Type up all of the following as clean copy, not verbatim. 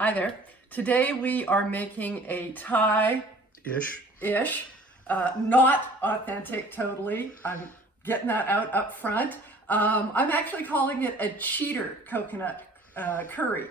Hi there. Today we are making a Thai-ish, not authentic totally. I'm getting that out up front. I'm actually calling it a cheater coconut curry.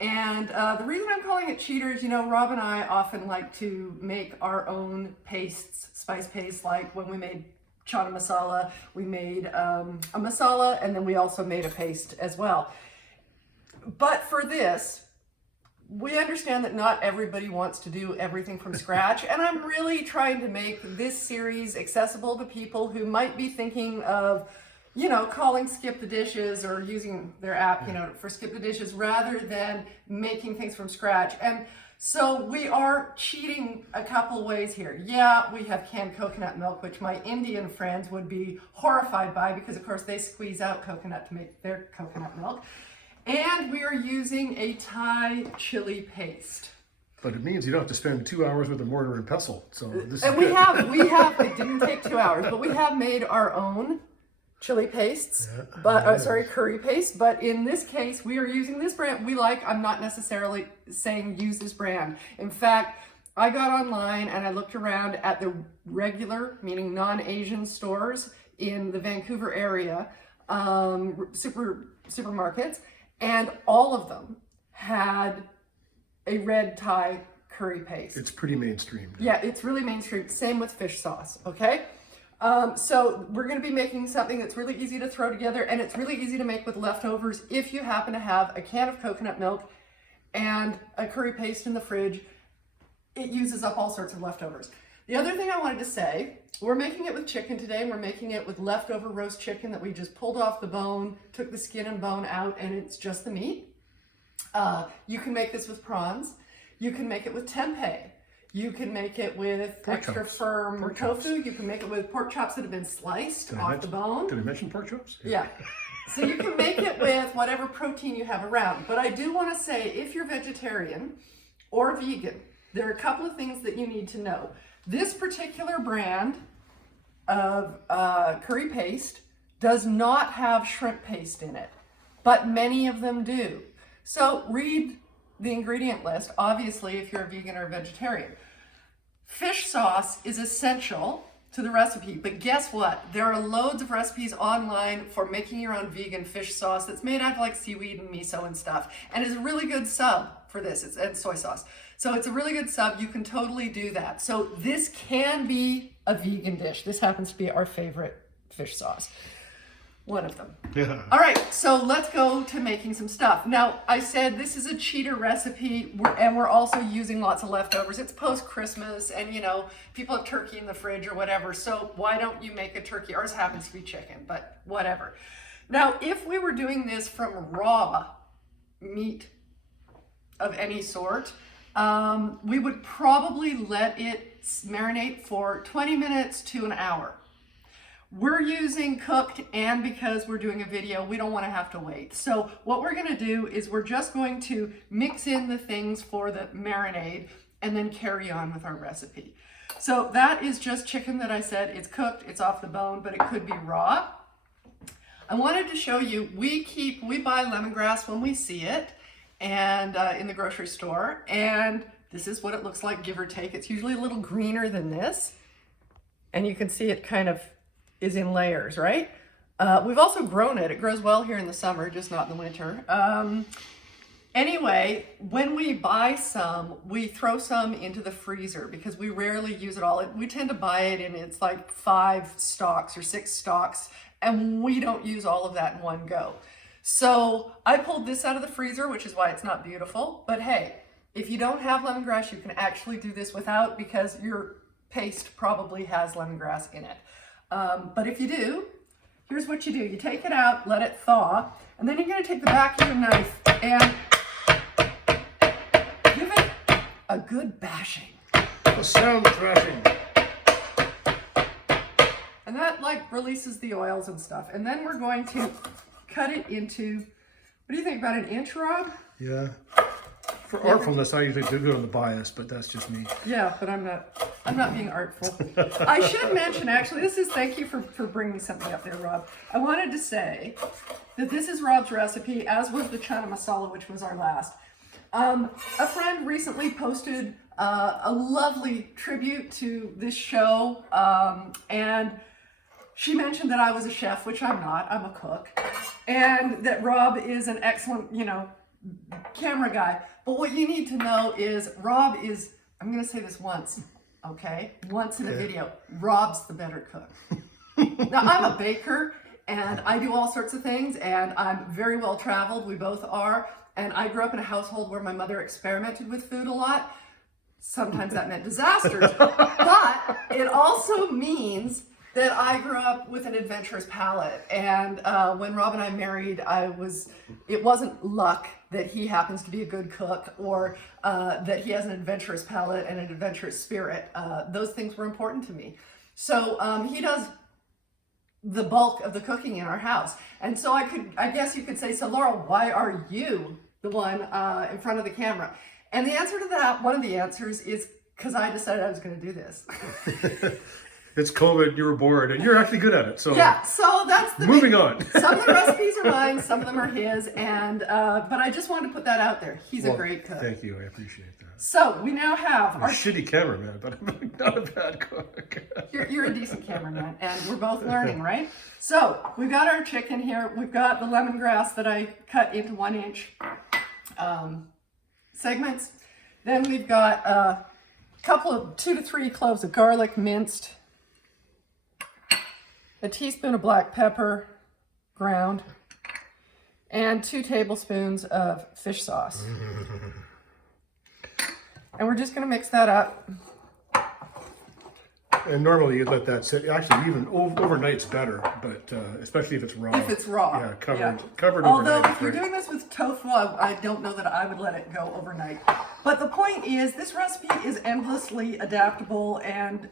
And the reason I'm calling it cheater is, you know, Rob and I often like to make our own pastes, spice pastes, like when we made chana masala, we made a masala, and then we also made a paste as well. But for this, we understand that not everybody wants to do everything from scratch, and I'm really trying to make this series accessible to people who might be thinking of, you know, calling Skip the Dishes or using their app, you know, for Skip the Dishes rather than making things from scratch. And so we are cheating a couple ways here. Yeah, we have canned coconut milk, which my Indian friends would be horrified by because, of course, they squeeze out coconut to make their coconut milk. And we are using a Thai chili paste. But it means you don't have to spend 2 hours with a mortar and pestle. So this and is we good. have, it didn't take 2 hours, but we have made our own chili pastes, curry paste. But in this case, we are using this brand we like. I'm not necessarily saying use this brand. In fact, I got online and I looked around at the regular, meaning non-Asian stores in the Vancouver area, supermarkets. And all of them had a red Thai curry paste. It's pretty mainstream. Yeah, it's really mainstream. Same with fish sauce, okay? So we're going to be making something that's really easy to throw together, and it's really easy to make with leftovers if you happen to have a can of coconut milk and a curry paste in the fridge. It uses up all sorts of leftovers. The other thing I wanted to say, we're making it with chicken today. We're making it with leftover roast chicken that we just pulled off the bone, took the skin and bone out, and it's just the meat. You can make this with prawns. You can make it with tempeh. You can make it with extra firm tofu. You can make it with pork chops that have been sliced off the bone. Did I mention pork chops? Yeah. So you can make it with whatever protein you have around. But I do want to say, if you're vegetarian or vegan, there are a couple of things that you need to know. This particular brand of curry paste does not have shrimp paste in it, but many of them do. So read the ingredient list, obviously, if you're a vegan or a vegetarian. Fish sauce is essential to the recipe, but guess what? There are loads of recipes online for making your own vegan fish sauce that's made out of like seaweed and miso and stuff, and is a really good sub for this. It's soy sauce. So it's a really good sub. You can totally do that. So this can be a vegan dish. This happens to be our favorite fish sauce. One of them. Yeah. All right, so let's go to making some stuff. Now, I said this is a cheater recipe, and we're also using lots of leftovers. It's post-Christmas, and you know, people have turkey in the fridge or whatever, so why don't you make a turkey? Ours happens to be chicken, but whatever. Now, if we were doing this from raw meat of any sort, we would probably let it marinate for 20 minutes to an hour. We're using cooked, and because we're doing a video, we don't want to have to wait. So what we're going to do is we're just going to mix in the things for the marinade and then carry on with our recipe. So that is just chicken that I said. It's cooked, it's off the bone, but it could be raw. I wanted to show you, we buy lemongrass when we see it, and in the grocery store, and this is what it looks like, give or take. It's usually a little greener than this, and you can see it kind of is in layers, right? We've also grown it. It grows well here in the summer, just not in the winter. Anyway, when we buy some, we throw some into the freezer because we rarely use it all. We tend to buy it and it's like 5 stalks or 6 stalks, and we don't use all of that in one go. So I pulled this out of the freezer, which is why it's not beautiful. But hey, if you don't have lemongrass, you can actually do this without, because your paste probably has lemongrass in it. But if you do, here's what you do. You take it out, let it thaw, and then you're going to take the back of your knife and give it a good bashing. A sound thrashing. And that like releases the oils and stuff. And then we're going to cut it into, what do you think, about an inch, Rob? Yeah. For artfulness, I usually do go on the bias, but that's just me. Yeah, but I'm not being artful. I should mention, actually, thank you for bringing something up there, Rob. I wanted to say that this is Rob's recipe, as was the chana masala, which was our last. A friend recently posted a lovely tribute to this show, and she mentioned that I was a chef, which I'm not. I'm a cook, and that Rob is an excellent, camera guy. But what you need to know is Rob is, I'm going to say this once, okay? Once in a video, Rob's the better cook. Now, I'm a baker, and I do all sorts of things, and I'm very well traveled. We both are. And I grew up in a household where my mother experimented with food a lot. Sometimes that meant disasters. But it also means that I grew up with an adventurous palate. And when Rob and I married, it wasn't luck that he happens to be a good cook or that he has an adventurous palate and an adventurous spirit. Those things were important to me. So he does the bulk of the cooking in our house. And so I guess you could say, so Laura, why are you the one in front of the camera? And the answer to that, one of the answers is because I decided I was going to do this. It's COVID, you were bored, and you're actually good at it. So yeah, so that's the moving on. Some of the recipes are mine, some of them are his, and but I just wanted to put that out there. He's a great cook. Thank you, I appreciate that. So we now have I'm a shitty cameraman, but I'm not a bad cook. You're a decent cameraman, and we're both learning, right? So we've got our chicken here. We've got the lemongrass that I cut into 1-inch segments. Then we've got a couple of 2 to 3 cloves of garlic minced, a teaspoon of black pepper ground, and 2 tablespoons of fish sauce. And we're just going to mix that up. And normally you'd let that sit. Actually, even overnight's better, but especially if it's raw. If it's raw. Yeah, covered Although overnight. if you're doing this with tofu, I don't know that I would let it go overnight. But the point is, this recipe is endlessly adaptable and,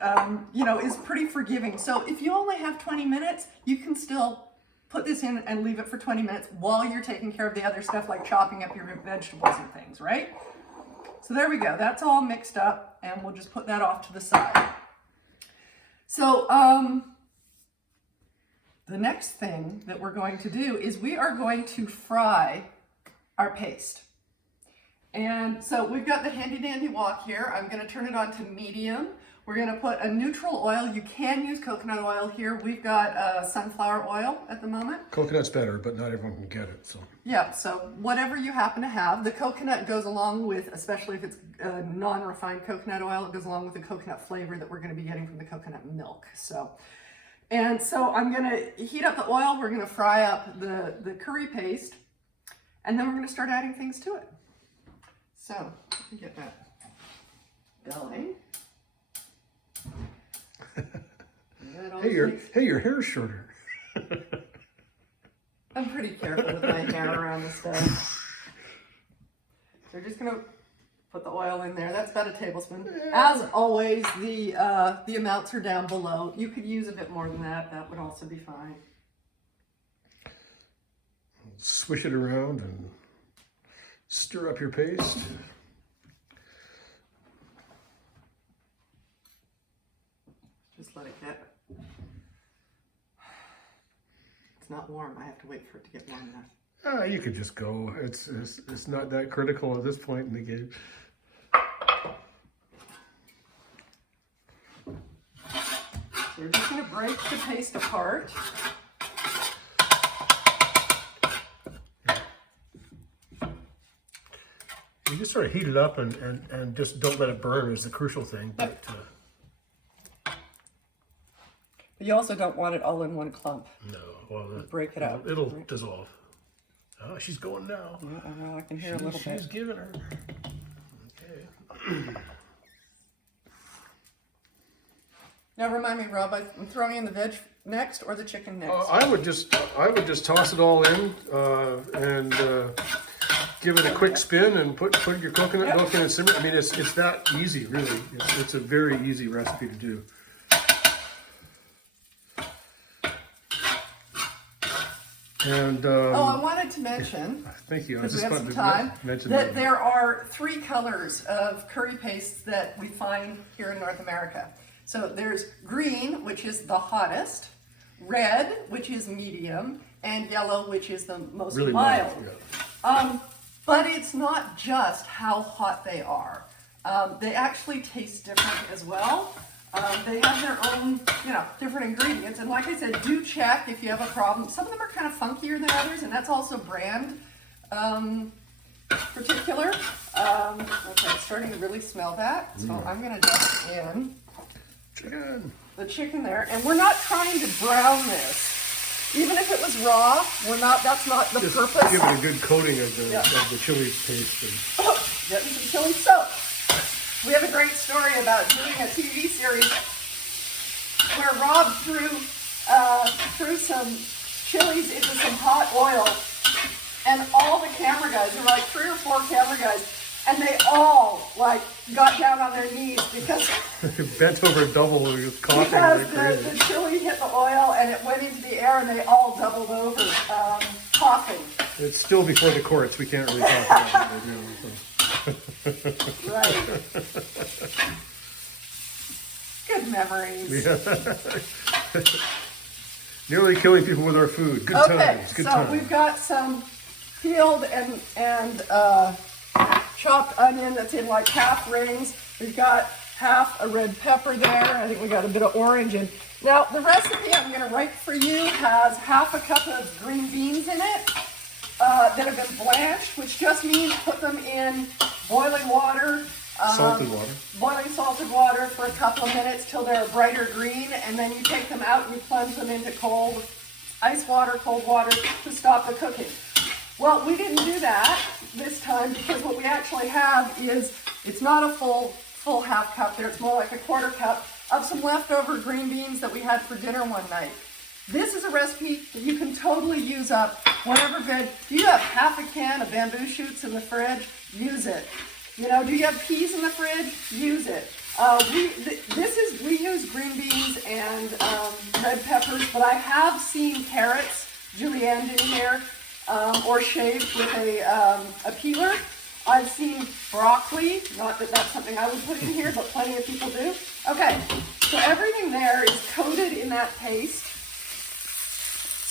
is pretty forgiving. So if you only have 20 minutes, you can still put this in and leave it for 20 minutes while you're taking care of the other stuff like chopping up your vegetables and things, right? So there we go. That's all mixed up, and we'll just put that off to the side. So the next thing that we're going to do is we are going to fry our paste. And so we've got the handy dandy wok here. I'm going to turn it on to medium. We're going to put a neutral oil. You can use coconut oil here. We've got sunflower oil at the moment. Coconut's better, but not everyone can get it. So yeah, so whatever you happen to have. The coconut goes along with, especially if it's non-refined coconut oil, it goes along with the coconut flavor that we're going to be getting from the coconut milk. So I'm going to heat up the oil. We're going to fry up the curry paste, and then we're going to start adding things to it. So let me get that going. Hey, your hair's shorter. I'm pretty careful with my hair around the stove. So we're just gonna put the oil in there. That's about a tablespoon. As always, the amounts are down below. You could use a bit more than that. That would also be fine. Swish it around and stir up your paste. Just let it get. It's not warm. I have to wait for it to get warm enough. You could just go. It's not that critical at this point in the game. So we're just going to break the paste apart. You just sort of heat it up and just don't let it burn is the crucial thing. But you also don't want it all in one clump. no, well, break it up. It'll dissolve. Oh, she's going now. Yeah, I can hear a little bit. She's giving her. Okay. Now remind me, Rob, I'm throwing in the veg next or the chicken next? I would just toss it all in and give it a quick spin and put your coconut milk in and simmer. I mean, it's that easy, really. It's a very easy recipe to do. And I wanted to mention, thank you. I because was we just have about some to time, mention that there are 3 colors of curry pastes that we find here in North America. So there's green, which is the hottest, red, which is medium, and yellow, which is the most really mild. Yeah. But it's not just how hot they are. They actually taste different as well. They have their own, different ingredients. And like I said, do check if you have a problem. Some of them are kind of funkier than others, and that's also brand particular. Okay, it's starting to really smell that. So I'm going to dust in the chicken there. And we're not trying to brown this. Even if it was raw, that's not the purpose. Give it a good coating of the chili paste. Getting some chili soap. We have a great story about doing a TV series where Rob threw some chilies into some hot oil, and all the camera guys, there were like 3 or 4 camera guys, and they all got down on their knees because bent over double with coughing. Because the chili hit the oil and it went into the air, and they all doubled over coughing. It's still before the courts. We can't really talk about it. Right. Good memories. Yeah. Nearly killing people with our food. Good times. Good times. We've got some peeled and chopped onion that's in like half rings. We've got half a red pepper there. I think we got a bit of orange in. Now the recipe I'm going to write for you has half a cup of green beans in it that have been blanched, which just means put them in boiling water. Salted water. Boiling salted water for a couple of minutes till they're a brighter green, and then you take them out and you plunge them into cold water to stop the cooking. Well, we didn't do that this time because what we actually have is, it's not a full half cup there, it's more like a quarter cup of some leftover green beans that we had for dinner one night. This is a recipe that you can totally use up whatever veg. Do you have half a can of bamboo shoots in the fridge? Use it. Do you have peas in the fridge? Use it. We use green beans and red peppers, but I have seen carrots julienned in here or shaved with a peeler. I've seen broccoli, not that that's something I would put in here, but plenty of people do. Okay, so everything there is coated in that paste.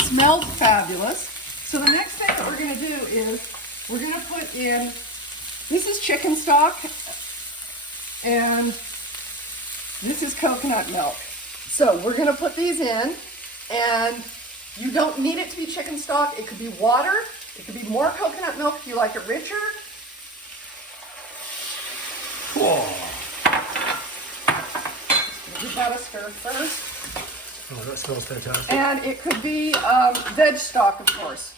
Smelled fabulous. So the next thing that we're going to do is we're going to put in, this is chicken stock, and this is coconut milk. So we're going to put these in, and you don't need it to be chicken stock. It could be water. It could be more coconut milk if you like it richer. Whoa. Give that a stir first. Oh, that smells fantastic. And it could be veg stock, of course.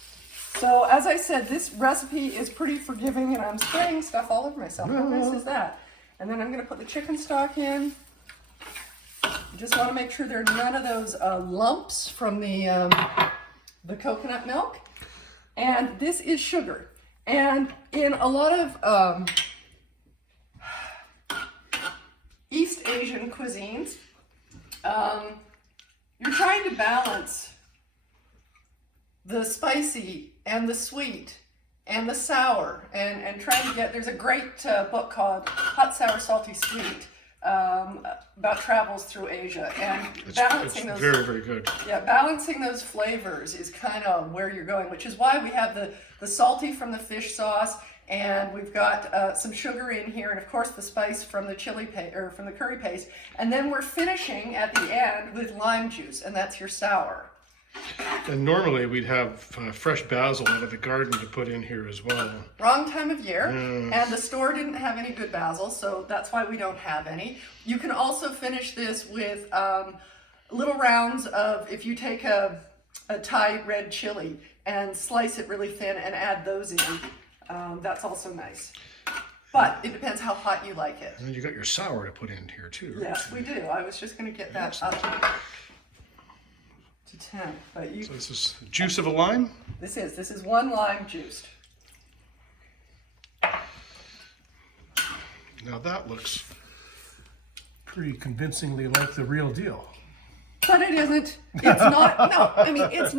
So as I said, this recipe is pretty forgiving, and I'm spraying stuff all over myself. How nice is that? And then I'm going to put the chicken stock in. You just want to make sure there are none of those lumps from the coconut milk. And this is sugar. And in a lot of East Asian cuisines, you're trying to balance the spicy and the sweet and the sour and trying to get, there's a great book called Hot, Sour, Salty, Sweet about travels through Asia, and balancing those, very, very good. Yeah, balancing those flavors is kind of where you're going, which is why we have the salty from the fish sauce, and we've got some sugar in here, and of course the spice from the chili paste or from the curry paste, and then we're finishing at the end with lime juice, and that's your sour. And normally we'd have fresh basil out of the garden to put in here as well. Wrong time of year, and the store didn't have any good basil, so that's why we don't have any. You can also finish this with little rounds of, if you take a Thai red chili and slice it really thin and add those in, that's also nice. But it depends how hot you like it. And then you got your sour to put in here too, right? Yes, we do. I was just going to get that up to 10. But you, so this is juice of a lime? This is one lime juiced. Now that looks pretty convincingly like the real deal. But it isn't. It's not. No, I mean it's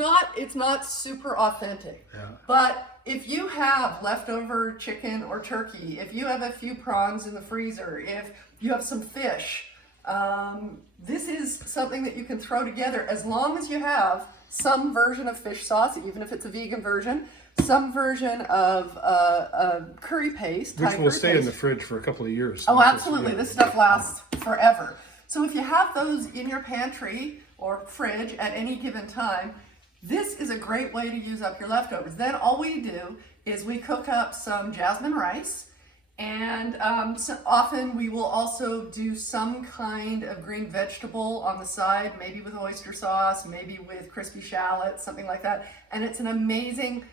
not super authentic. Yeah. But if you have leftover chicken or turkey, if you have a few prawns in the freezer, if you have some fish, This is something that you can throw together as long as you have some version of fish sauce, even if it's a vegan version, some version of curry paste. Which Thai will curry stay in paste. the fridge for a couple of years. Oh, Which is- absolutely. yeah. This stuff lasts forever. So if you have those in your pantry or fridge at any given time, this is a great way to use up your leftovers. Then all we do is we cook up some jasmine rice, and so often we will also do some kind of green vegetable on the side, maybe with oyster sauce, maybe with crispy shallots, something like that. And it's an amazing,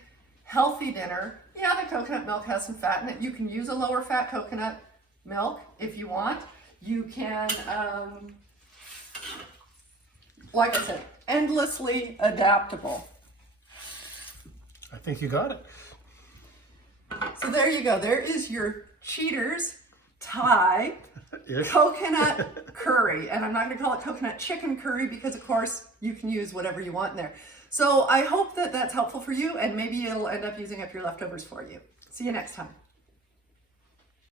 healthy dinner. Yeah, the coconut milk has some fat in it. You can use a lower fat coconut milk if you want. You can, like I said, endlessly adaptable. I think you got it. So there you go. There is your Cheaters Thai Yeah. coconut curry. And I'm not going to call it coconut chicken curry because, of course, you can use whatever you want in there. So I hope that that's helpful for you, and maybe it'll end up using up your leftovers for you. See you next time.